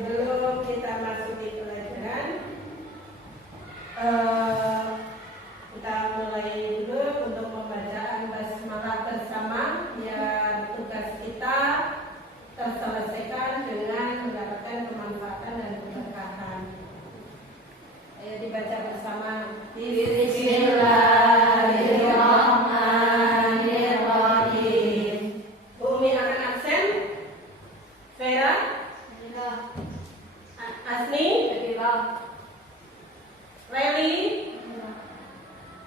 sebelum kita masuk di pelajaran, kita mulai dulu untuk pembacaan basmalah bersama yang tugas kita terselesaikan dengan mendapatkan kemanfaatan dan keberkahan. Ayo dibaca bersama. Bismillahirrahmanirrahim. Bu Umi akan absen. Vera? Asni? Reli?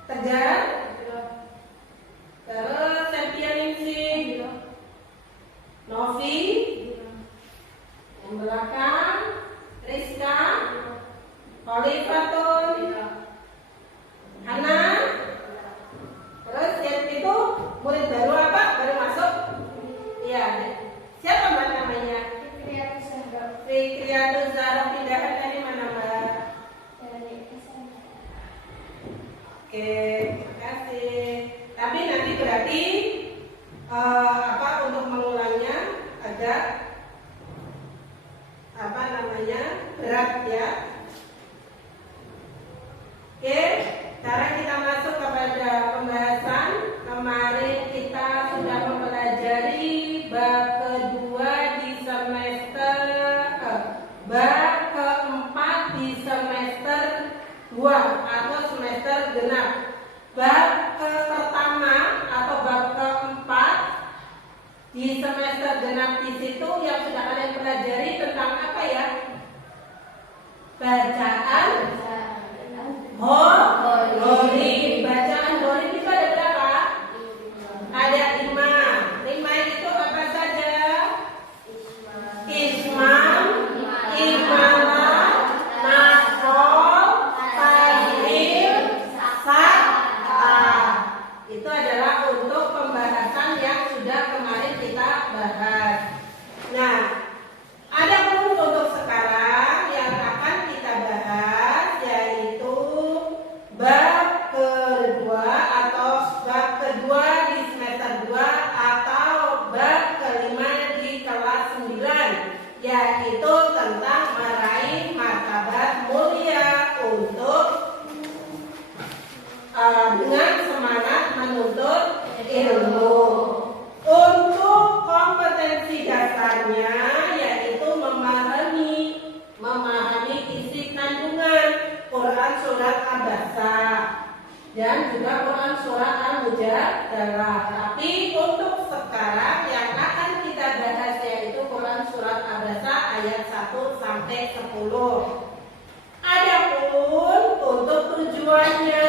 Tegar? Terus Septianingsih? Novi? Yang belakang? Rizka? Olifatun? Hana? Terus yang itu murid baru apa? Baru masuk? Iya. Siapa mbak namanya? Fikriatul Zahra. Pindahan dari mana mbak? Oke, terima kasih. Tapi nanti berarti untuk mengulangnya agak berat ya. Oke, sekarang kita masuk kepada pembahasan. Kemarin kita sudah mempelajari bab kedua di semester bab keempat di semester 2 atau semester genap. Bab pertama atau bab keempat di semester genap di situ yang sudah kalian pelajari tentang apa ya? Bacaan Horim. Bacaan Horim itu ada berapa? Ada 5. 5 itu apa saja? Ismam, Imalah, Nasrul, Tajrim, Sakta. Itu adalah untuk pembahasan yang sudah kemarin kita bahas. Nah, ada pun untuk sekarang yang akan kita bahas yaitu bab kedua atau bab kedua di semester 2 atau bab kelima di kelas 9, yaitu tentang meraih martabat mulia untuk dengan semangat menuntut ilmu. Untuk kompetensi dasarnya yaitu memahami isi kandungan Quran surat Abasa dan juga Quran surat Al-Mujadalah. Tapi untuk sekarang yang akan kita bahas yaitu Quran surat Abasa ayat 1 sampai 10. Adapun untuk tujuannya,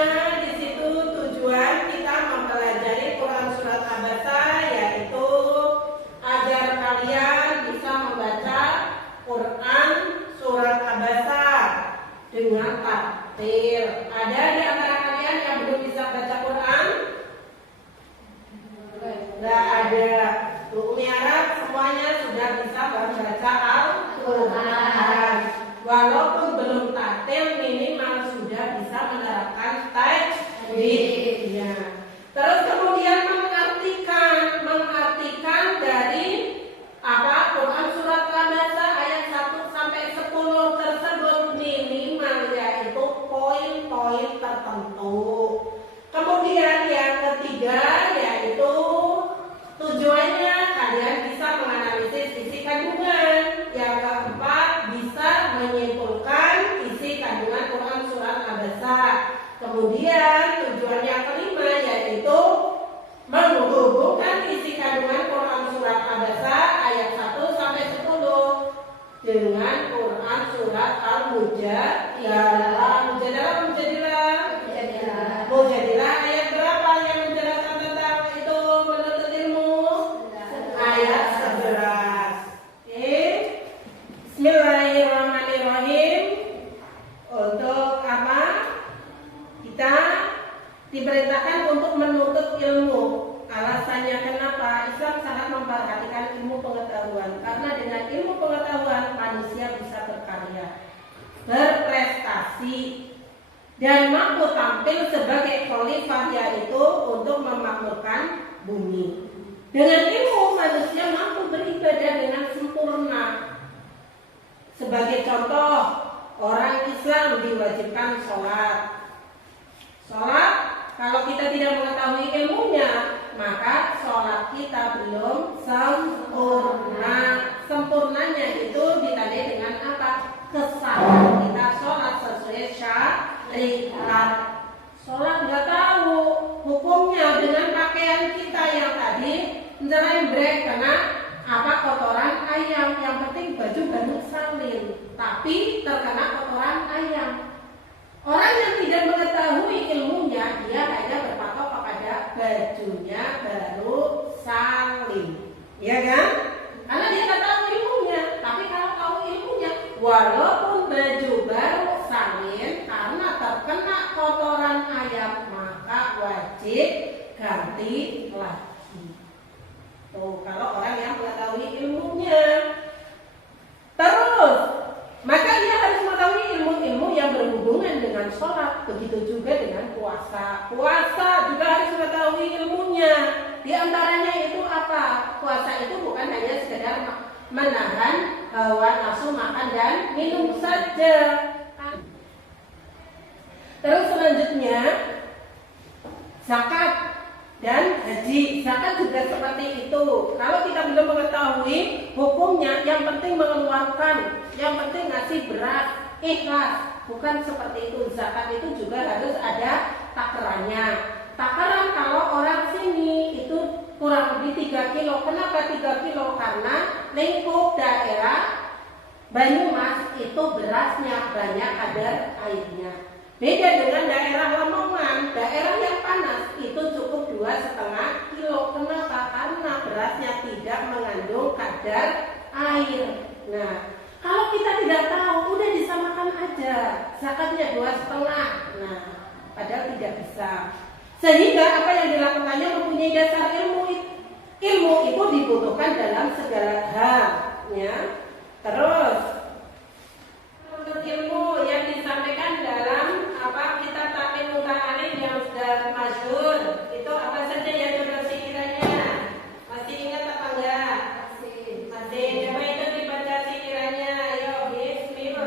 di situ tujuan kita mempelajari Quran surat Abasa yaitu agar kalian bisa membaca Quran surat Abasa dengan tartil. Ada di antara kalian yang belum bisa baca Quran? Tidak ada. Bu Umi harap semuanya sudah bisa membaca Al-Quran. Walaupun belum tartil, minimal sudah bisa menerapkan tajwidnya. Terus kemudian mengartikan dari Quran surat Abasa ayat 1 sampai 10 tersebut minimal yaitu poin-poin tertentu. Kemudian yang ketiga yaitu tujuannya kalian bisa menganalisis isi kandungan. Yang keempat bisa menyimpulkan isi kandungan Quran surat Abasa. Kemudian tujuan yang kelima yaitu menghubungkan isi kandungan Quran surat Abasa ayat 1 sampai 10 dengan Quran surat Al-Mujadalah. Mujadilah ayat berapa yang menjelaskan tentang itu menuntut ilmu? Ayat 11. Oke. Bismillahirrahmanirrahim. Untuk apa? Kita diperintahkan untuk menuntut ilmu. Alasannya kenapa? Islam sangat memperhatikan ilmu pengetahuan. Karena dengan ilmu pengetahuan manusia bisa berkarya, berprestasi, dan mampu tampil sebagai khalifah, yaitu untuk memakmurkan bumi. Dengan ilmu manusia mampu beribadah dengan sempurna. Sebagai contoh, orang Islam diwajibkan sholat. Sholat, kalau kita tidak mengetahui ilmunya, maka sholat kita belum sempurna. Sempurnanya itu ditandai dengan apa? Kesalahan kita sholat sesuai syariat. Sholat nggak tahu hukumnya dengan pakaian kita yang tadi nyerembrek kena apa kotoran ayam. Yang penting baju baru salin, tapi terkena kotoran ayam. Orang yang tidak mengetahui ilmunya, dia hanya berpatok kepada bajunya baru salin, ya kan? Karena dia tidak tahu ilmunya. Tapi kalau tahu ilmunya, walaupun baju baru salin karena terkena kotoran ayam, maka wajib ganti lagi. Tuh, kalau orang yang mengetahui ilmunya. Terus, maka dia harus mengetahui ilmu-ilmu yang berhubungan dengan sholat. Begitu juga dengan puasa. Puasa juga harus mengetahui ilmunya. Di antaranya itu apa? Puasa itu bukan hanya sekedar menahan hawa nafsu makan dan minum saja. Terus selanjutnya, zakat dan haji. Zakat juga seperti itu. Kalau kita belum mengetahui hukumnya, yang penting mengeluarkan, yang penting ngasih beras, ikhlas. Bukan seperti itu. Zakat itu juga harus ada takarannya. Takaran kalau orang sini itu kurang lebih 3 kilo. Kenapa 3 kilo? Karena lingkup daerah Banyumas itu berasnya banyak kadar airnya. Beda dengan daerah Lamongan, daerah yang panas itu cukup 2,5 kilo. Kenapa? Karena berasnya tidak mengandung kadar air. Nah, kalau kita tidak tahu, udah disamakan aja. Zakatnya 2,5. Nah, padahal tidak bisa. Sehingga apa yang dilakukannya mempunyai dasar ilmu. Ilmu itu dibutuhkan dalam segala hal, ya. Terus untuk ilmu yang disampaikan dalam apa kitab Tamin Muta'alim yang sudah masyhur itu apa saja ya coba sekiranya masih ingat apa enggak? Masih. Coba itu dibaca sekiranya. Ayo, Bismillahirrahmanirrahim.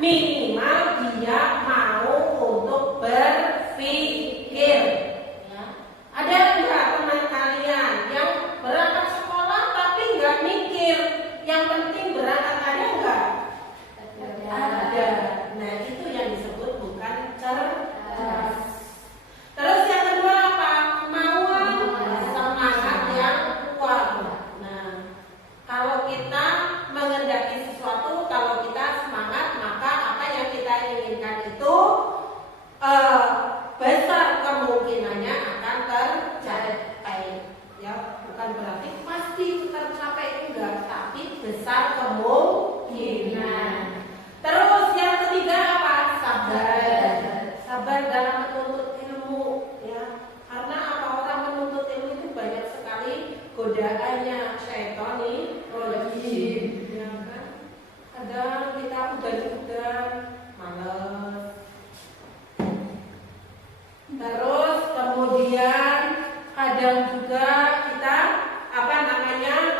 Minimal dia mau untuk berpikir. Ada enggak teman kalian yang berangkat sekolah tapi enggak mikir? Yang penting berangkat, ada enggak? Ada. Nah, itu yang disebut bukan cerdas. Terus yang kedua apa? Kemauan, semangat yang kuat. Nah, kalau kita mengendaki sesuatu, kalau kita semangat, maka apa yang kita inginkan itu besar kemungkinannya akan tercapai. Ya, bukan berarti pasti tercapai, enggak, tapi besar kemungkinan. Terus yang ketiga apa? Sabar. Sabar dalam menuntut ilmu, ya. Karena apa, orang menuntut ilmu itu banyak sekali godaannya, syaitani rajim, ya kan? Kadang kita udah malas. Terus kemudian kadang juga kita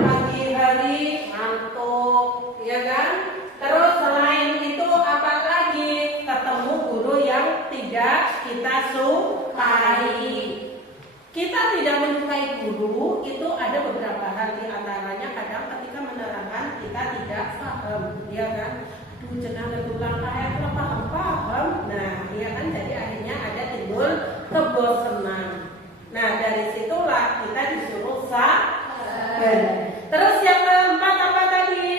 pagi hari ngantuk, ya kan? Terus selain itu apa lagi? Ketemu guru yang tidak kita sukai. Kita tidak menyukai guru itu ada beberapa hal, di antaranya kadang ketika menerangkan kita tidak paham, ya kan? Aduh, jenengan ulang ayat paham. Nah, ya kan, jadi akhirnya ada timbul kebosanan. Nah, dari situlah kita disuruh sabar. Terus yang keempat apa tadi?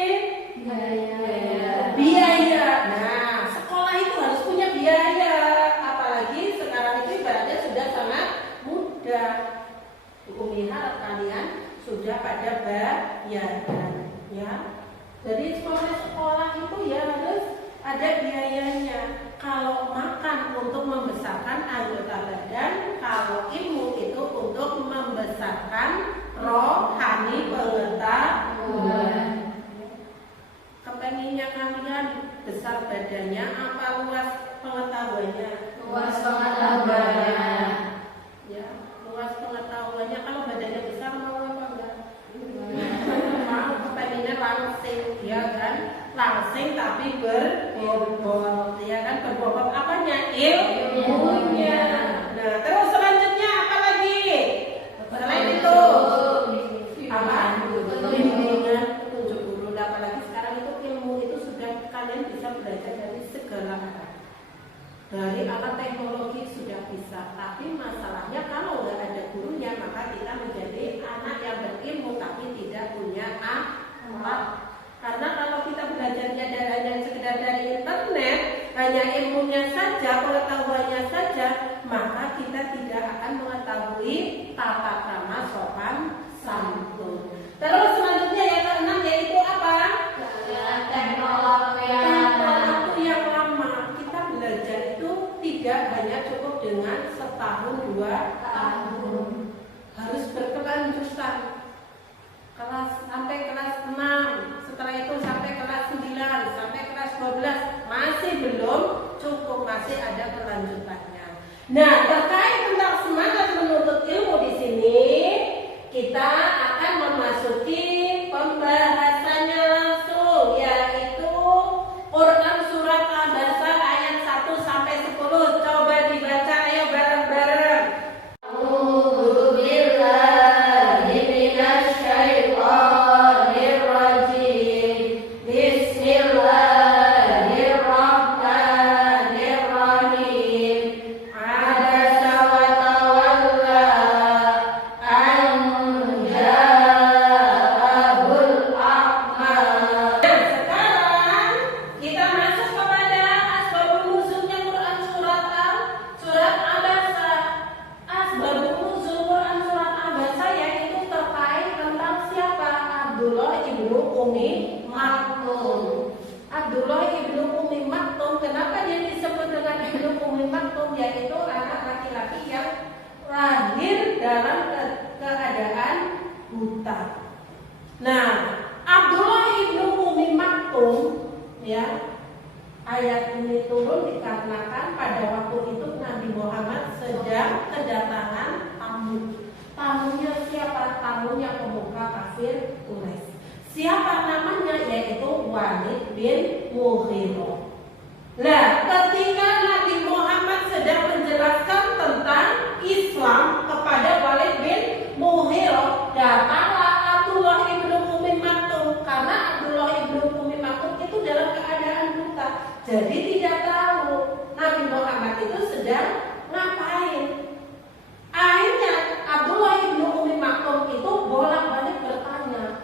Biaya. Nah, sekolah itu harus punya biaya. Apalagi sekarang itu ibaratnya sudah sangat mudah. Umi harap kalian sudah pada bayaran, ya. Jadi sekolah itu ya harus ada biayanya. Kalau makan untuk membesarkan anggota badan, kalau ilmu itu untuk membesarkan rohani pengetahuan. Kepenginnya kalian besar badannya apa luas pengetahuannya? Luas pengetahuannya. Ya, luas pengetahuannya. Kalau badannya besar mau apa enggak? Mau kepenginnya langsing, ya kan? Langsing tapi berbobot, ya kan? Berbobot apanya? Ilmunya. Nah, terus selanjutnya apa lagi? Selain itu apa? Bimbingan, petunjuk guru. Apalagi sekarang itu ilmu itu sudah kalian bisa belajar dari segala arah. Dari alat teknologi sudah bisa, tapi masalahnya kalau nggak ada gurunya maka kita menjadi anak yang berilmu tapi tidak punya alat. Karena kalau kita belajarnya hanya sekedar dari internet, hanya ilmunya saja, pengetahuannya saja, maka kita tidak akan mengetahui tata krama sopan santun. Terus selanjutnya yang keenam yaitu apa? Teknologi. Waktu yang lama kita belajar itu tidak hanya cukup dengan setahun 2 tahun, harus berkelanjutan. Sampai kelas 6, setelah itu sampai kelas 9, sampai kelas 12 masih belum cukup, masih ada kelanjutannya. Nah, terkait tentang semangat menuntut ilmu di sini, kita akan memasuki pembahasannya langsung, yaitu Quran surat Al-Baqarah ayat 1 sampai 10. Coba dibaca, ayo bareng-bareng. Ayat ini turun dikarenakan pada waktu itu Nabi Muhammad sedang kedatangan tamu. Tamunya siapa? Tamunya pemuka kafir Quraisy. Siapa namanya? Yaitu Walid bin Mughirah. Nah, ketika Nabi Muhammad sedang menjelaskan tentang Islam kepada Walid bin Mughirah, datanglah Abdullah ibnu Umi Maktum. Karena Abdullah ibnu Umi Maktum itu dalam keadaan buta, jadi tidak tahu Nabi Muhammad itu sedang ngapain. Akhirnya Abdullah ibnu Umi Maktum itu bolak-balik bertanya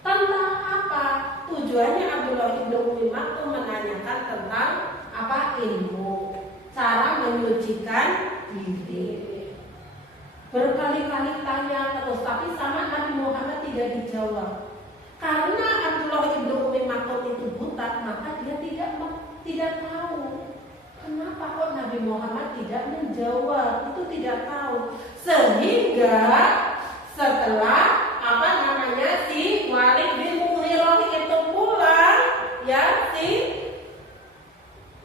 tentang apa. Tujuannya Abdullah ibnu Umi Maktum menanyakan tentang apa? Ilmu, cara menyucikan diri. Berkali-kali tanya terus, tapi sama Nabi Muhammad tidak dijawab. Karena Abdullah ibnu Umi Maktum itu buta, maka dia tidak tahu kenapa kok Nabi Muhammad tidak menjawab. Itu tidak tahu. Sehingga setelah si Walid bin Mughirah itu pulang, ya, si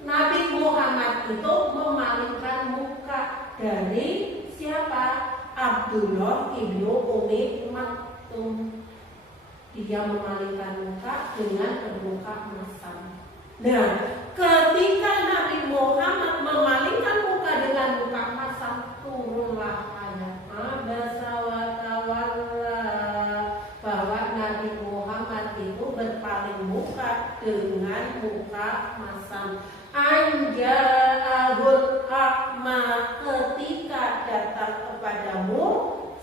Nabi Muhammad itu memalingkan muka dari siapa? Abdullah ibnu Umi Maktum. Dia memalingkan muka dengan bermuka masam. Nah, ketika Nabi Muhammad memalingkan muka dengan muka masam, turunlah ayat Abasa wa tawalla, bahwa Nabi Muhammad itu berpaling muka dengan muka masam. Anja'ahul a'ma, ketika datang kepadamu.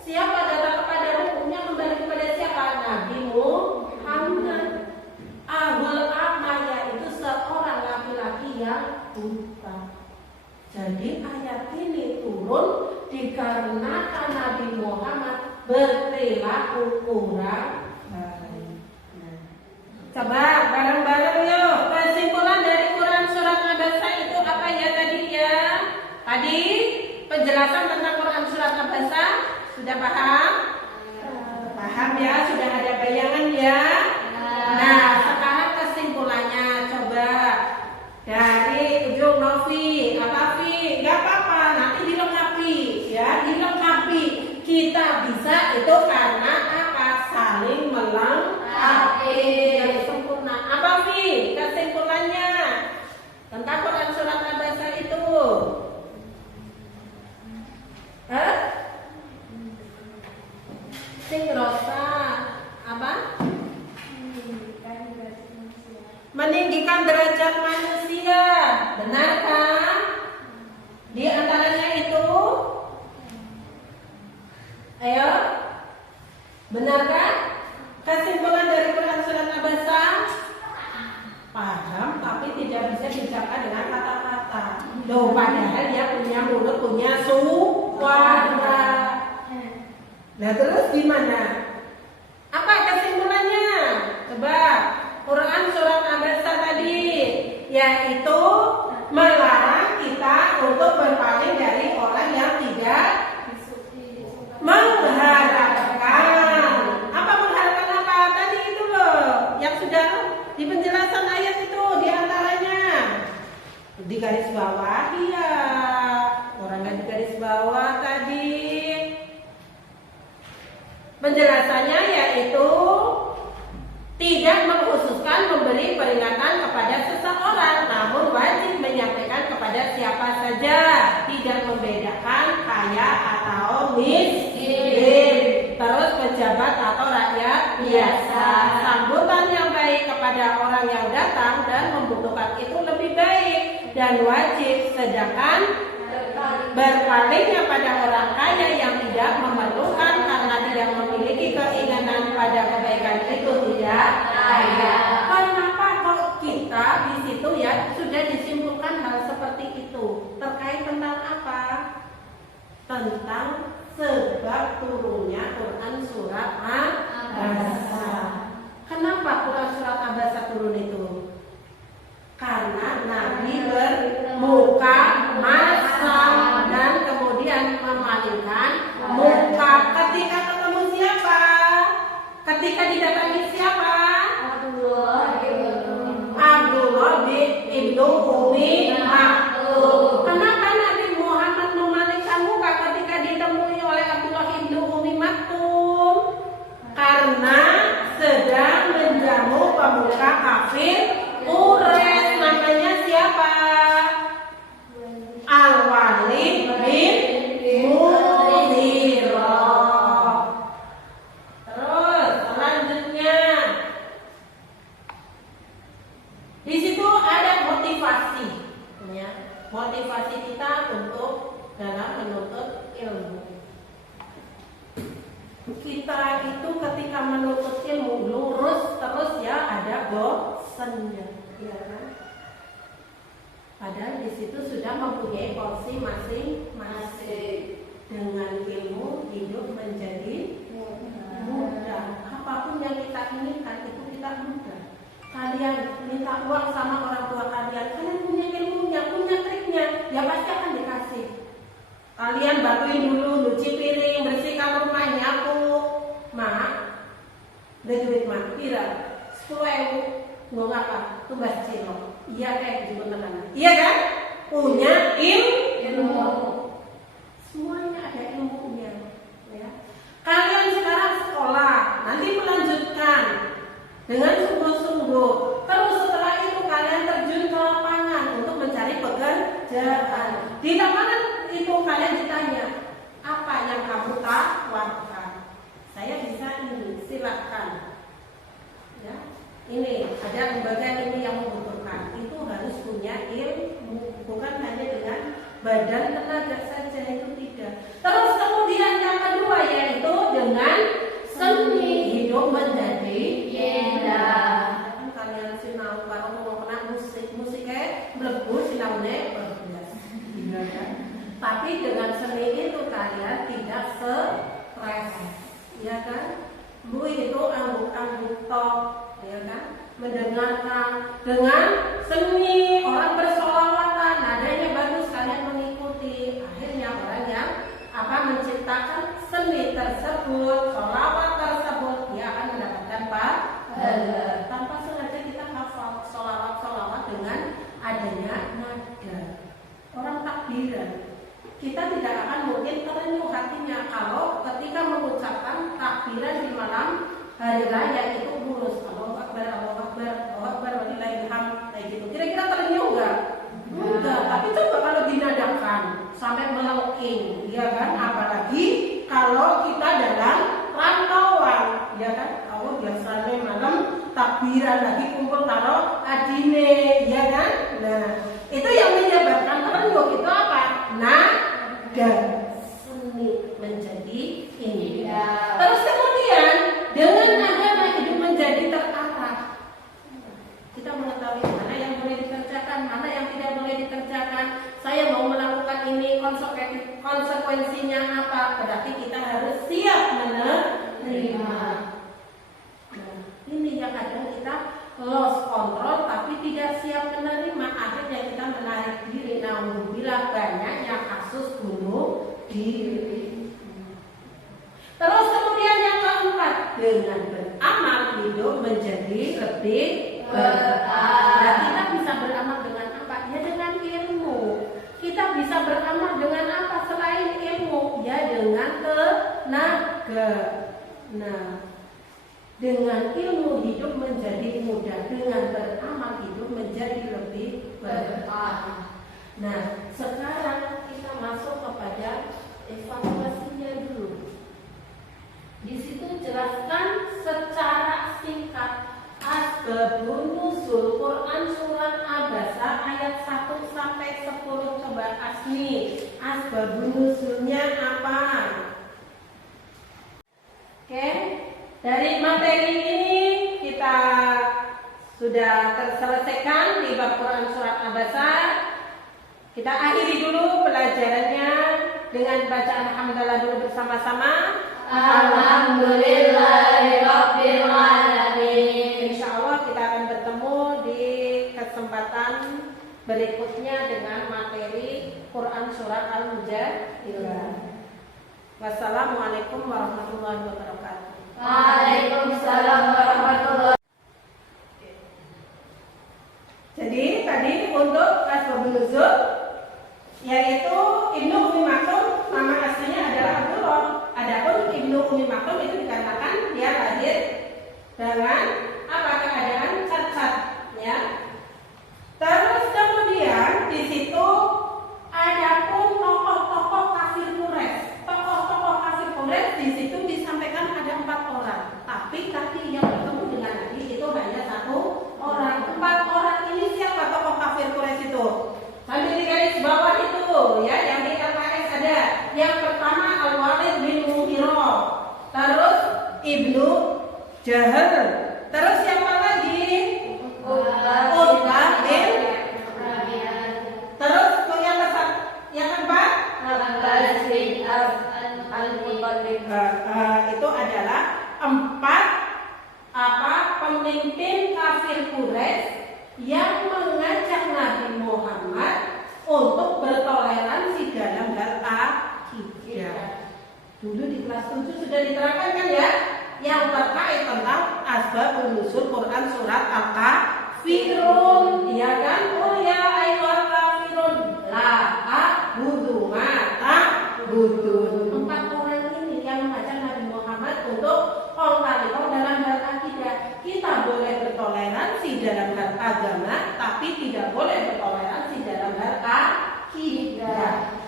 Siapa datang kepadamu? Hukumnya kembali kepada siapa? Nabi Muhammad. Jadi ayat ini turun dikarenakan Nabi Muhammad berperilaku kurang baik. Nah, coba bareng-bareng yuk. Kesimpulan dari Quran surat Abasa itu apa ya tadi ya? Tadi penjelasan tentang Quran surat Abasa sudah paham? Paham ya? Sudah ada bayangan ya? Nah, sekarang kesimpulannya coba dari ujung Novi. Apa Vi? Gak apa-apa, nanti dilengkapi ya, dilengkapi. Kita bisa itu karena apa? Saling melengkapi. Yang sempurna. Apa Vi? Kesimpulannya tentang Quran surat Abasa itu? Singrosa apa? Meninggikan derajat manusia, benar kan? Di antaranya itu, ayo, benar kan? Kesimpulan dari Quran surat Abasa, paham, tapi tidak bisa diucapkan dengan kata-kata. Loh, padahal dia punya mulut, punya suara. Nah, terus gimana? Apa kesimpulannya? Coba. Quran surat Abasa tadi yaitu melarang kita untuk berpaling dari orang yang tidak mengharapkan. Apa mengharapkan apa? Tadi itu loh yang sudah di penjelasan ayat itu diantaranya di garis bawah ya. Orangnya di garis bawah tadi penjelasannya yaitu tidak mengkhususkan memberi peringatan kepada seseorang, namun wajib menyampaikan kepada siapa saja, tidak membedakan kaya atau miskin, terus pejabat atau rakyat biasa. Sambutan yang baik kepada orang yang datang dan membutuhkan itu lebih baik dan wajib, sedangkan berpalingnya pada orang kaya yang tidak memerlukan karena tidak memiliki keinginan pada kebaikan itu tidak kaya. Kenapa kok kita di situ ya sudah disimpulkan hal seperti itu? Terkait tentang apa? Tentang sebab turunnya Quran surat Abasa. Kenapa Quran surat Abasa turun itu? Karena Nabi bermuka masam dan kemudian memalingkan muka. Ketika ketemu siapa? Ketika didatangi siapa? Abdullah bin Ibnu Umi Maktum. Kenapa Nabi Muhammad memalingkan muka ketika ditemui oleh Abdullah bin Umi Maktum? Karena sedang menjamu pemuka kafir Quraisy. Namanya siapa? Al-Walid bin Mughirah. Terus selanjutnya di situ ada motivasi, ya. Motivasi kita untuk dalam menuntut ilmu. Kita itu ketika menuntut ilmu lurus terus ya, ada bosannya, ya kan? Padahal di situ sudah mempunyai porsi masing-masing. Dengan ilmu hidup menjadi mudah. Apapun yang kita inginkan itu kita mudah. Kalian minta uang sama orang tua kalian punya ilmunya, punya triknya, ya pasti akan dikasih. Kalian bantuin dulu, nyuci piring, bersihkan rumah, nyapu. Mak, ada duit mak, kira 10.000, nggak apa, tugas cilok. Iya kayak gitu teman. Iya kan? Punya ilmu. Semuanya ada ilmunya. Ya. Kalian sekarang sekolah, nanti melanjutkan dengan sungguh-sungguh. Terus setelah itu kalian terjun ke lapangan untuk mencari pekerjaan. Di lapangan itu kalian ditanya, apa yang kamu tawarkan? Saya bisa ini, silakan. Ya. Ini ada lembaga ini yang membutuhkan. Itu harus punya ilmu, bukan hanya dengan badan tenaga saja, itu tidak. Terus kemudian yang kedua yaitu dengan seni, hidup menjadi indah. Kalian sinau kalau mau kena musiknya mlebu sinaune berbelas. ya kan? Mendengarkan dengan seni orang bersolawatan, nadanya bagus, kalian mengikuti. Akhirnya orang yang menciptakan seni tersebut, solawat tersebut, dia akan mendapatkan pahala. Tanpa sengaja kita hafal solawat dengan adanya nada. Orang takbiran, kita tidak akan mungkin terenyuh hatinya kalau ketika mengucapkan takbiran di malam hari raya itu mulus Allahu Akbar, Allahu Akbar, Allahu Akbar, walillahil hamd, kayak gitu. Kira-kira terenyuh enggak? Enggak. Tapi coba kalau dinadakan sampai melengking, ya kan? Apalagi kalau kita dalam rantauan, ya kan? Allah biasanya malam takbiran lagi kumpul kalau adine, ya kan? Nah, itu yang menyebabkan terenyuh itu apa? Nada seni menjadi ini. Ya. Terus kemudian dengan agama hidup menjadi terarah. Kita mengetahui mana yang boleh dikerjakan, mana yang tidak boleh dikerjakan. Saya mau melakukan ini, konsekuensinya apa? Berarti kita harus siap menerima. Nah, ini yang kadang kita lost control tapi tidak siap menerima. Akhirnya kita menarik diri. Alhamdulillah banyaknya kasus bunuh diri. Terus kemudian yang keempat, dengan beramal hidup menjadi lebih berkah. Nah, kita bisa beramal dengan apa? Ya dengan ilmu. Kita bisa beramal dengan apa selain ilmu? Ya dengan tenaga. Nah, dengan ilmu hidup menjadi mudah, dengan beramal hidup menjadi lebih berkah. Nah, sekarang kita masuk kepada evaluasinya dulu. Di situ jelaskan secara singkat asbabun nuzul Quran surat Abasa ayat 1 sampai 10. Coba Asmi, asbabun nuzulnya apa? Oke, dari materi ini kita sudah terselesaikan di bab Quran surat Abasa. Kita akhiri dulu pelajarannya dengan bacaan hamdalah dulu bersama-sama. Alhamdulillahirabbil alamin. Insyaallah kita akan bertemu di kesempatan berikutnya dengan materi Quran surat Al-Mujadilah. Wassalamualaikum warahmatullahi wabarakatuh. Waalaikumsalam warahmatullahi. Jadi tadi untuk asbabun nuzul yaitu Ibnu Ummi Maktum, nama aslinya adalah Abdullah. Adapun Ibnu Ummi Maktum itu dikatakan dia lahir dengan keadaan cacat, ya. Terus kemudian di situ adapun tokoh-tokoh kafir Quraisy. Tokoh-tokoh kafir Quraisy di situ disampaikan ada 4 orang. Tapi tadi yang bertemu dengan Nabi itu hanya 1 orang. 4 orang ini siapa tokoh kafir Quraisy itu? Sambil di garis bawah itu, ya, yang di LKS ada. Yang pertama Al-Walid bin Mughirah, terus Ibnu Jahal, terus siapa lagi? Utbah bin, terus yang keempat Abbas bin Al-Muttalib. Itu adalah 4 pemimpin kafir Quraisy yang mengajak Nabi Muhammad untuk bertoleransi dalam hal akidah. Dulu di kelas 7 sudah diterangkan kan ya, yang terkait tentang asbabun nuzul Quran surat Al-Kafirun, ya kan? Oh ya ayyuhal kafirun la a'budu ma ta'budun. 4 orang ini yang mengajak Nabi Muhammad untuk toleransi dalam hal akidah. Kita boleh bertoleransi dalam hal agama, tapi tidak boleh bertoleransi dalam hal akidah.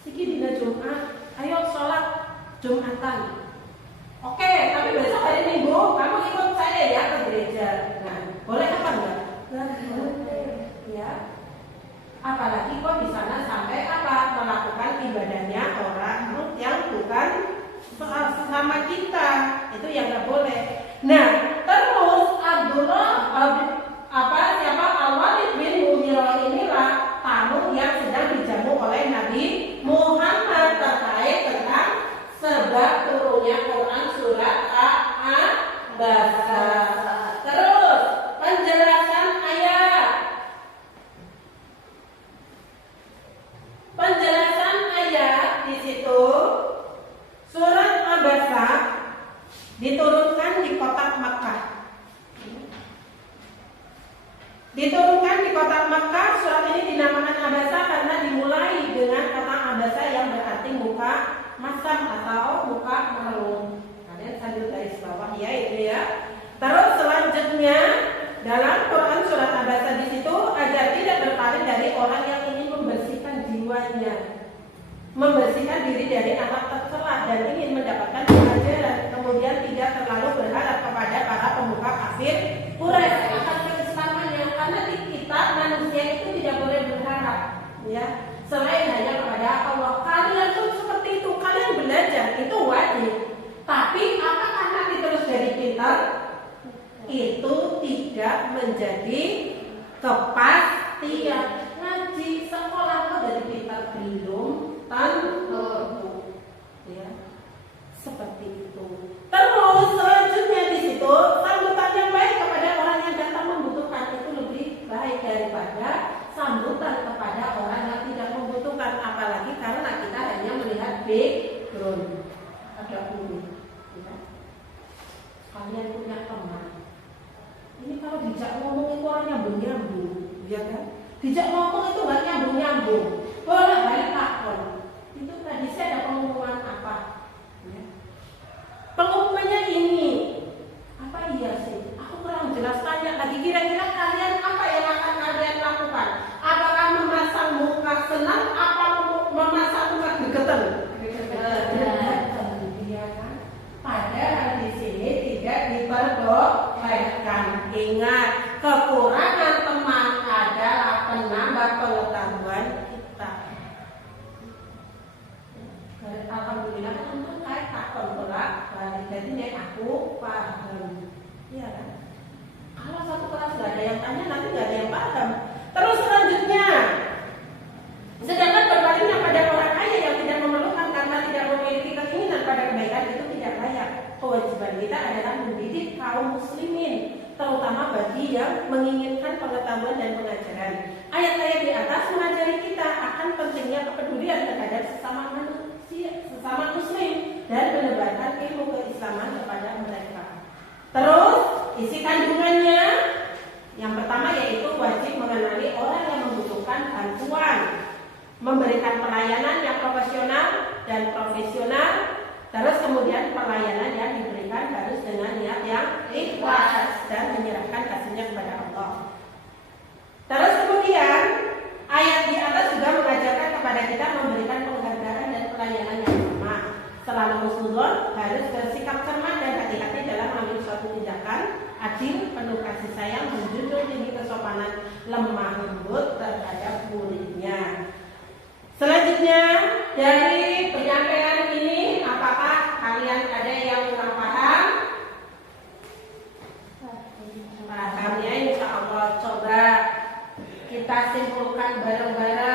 Siki dina Jumat, ayo sholat Jumatan. Oke, tapi besok hari Minggu kamu ikut saya ya ke gereja. Nah, boleh apa enggak? Boleh. Ya. Apalagi kok di sana sampai melakukan ibadahnya orang yang bukan sama kita, itu yang nggak boleh. Nah, terus Al-Walid bin Mughirah inilah tamu yang sedang dijamu oleh Nabi Muhammad terkait tentang sebab turunnya Quran surat Al-Abasa. Diturunkan di kota Makkah. Surat ini dinamakan Abasa karena dimulai dengan kata Abasa yang berarti muka masam atau muka malu. Kalian sambil garis bawah ya itu ya. Terus selanjutnya dalam Quran surat Abasa di situ agar tidak berpaling dari orang yang ingin membersihkan jiwanya, membersihkan diri dari akhlak tercela dan ingin mendapatkan pelajaran. Kemudian tidak terlalu berharap kepada para pemuka kafir Quraisy akan keislamannya, karena di kita manusia itu tidak boleh berharap ya selain hanya kepada Allah. Kalian pun seperti itu, kalian belajar itu wajib. Tapi apakah nanti terus jadi pintar? Itu tidak menjadi kepastian. Ngaji sekolah kok jadi pintar belum tentu ya seperti itu. Terus selanjutnya di situ sambutan yang baik kepada orang yang datang membutuhkan itu lebih baik daripada sambutan kepada orang yang tidak membutuhkan, apalagi karena kita hanya melihat background. Ada unik ya. Kalian punya teman ini kalau dijak ngomong itu orang nyambung-nyambung ya kan, dijak ngomong itu nggak nyambung-nyambung, boleh balik takon. Itu tadi saya ada pengumuman apa ya. Pengumumannya ini apa iya sih, aku kurang jelas, tanya lagi kira-kira kalian apa yang akan kalian lakukan, apakah memasang muka senang apa memasang muka gegeten? Iya kan, padahal di sini tidak diperbolehkan. Ingat, kekurangan teman adalah penambah pengetahuan kita. Alhamdulillah untuk kayak takon bolak balik, jadi nek aku paham, iya kan? Kalau satu kelas nggak ada yang tanya, nanti nggak ada yang paham. Terus selanjutnya, sedangkan berpaling pada orang kaya yang tidak memerlukan karena tidak memiliki keinginan pada kebaikan itu tidak layak. Kewajiban kita adalah mendidik kaum muslimin, terutama bagi yang menginginkan pengetahuan dan pengajaran. Ayat-ayat di atas mengajari kita akan pentingnya kepedulian terhadap sesama manusia, sesama muslim, dan menebarkan ilmu keislaman kepada mereka. Terus isi kandungannya yang pertama yaitu wajib mengenali orang yang membutuhkan bantuan, memberikan pelayanan yang profesional dan profesional. Terus kemudian pelayanan yang diberikan harus dengan niat yang ikhlas dan menyerahkan kasihnya kepada Allah. Terus kemudian ayat di atas juga mengajarkan kepada kita memberikan penghargaan dan pelayanan yang sama. Selalu husnuzon, harus bersikap cermat dan hati-hati dalam mengambil suatu tindakan, adil, penuh kasih sayang, menjunjung tinggi kesopanan, lemah lembut terhadap muridnya. Selanjutnya dari penyampaian ini, apakah kalian ada yang kurang paham? Pahamnya insya Allah coba kita simpulkan bareng-bareng.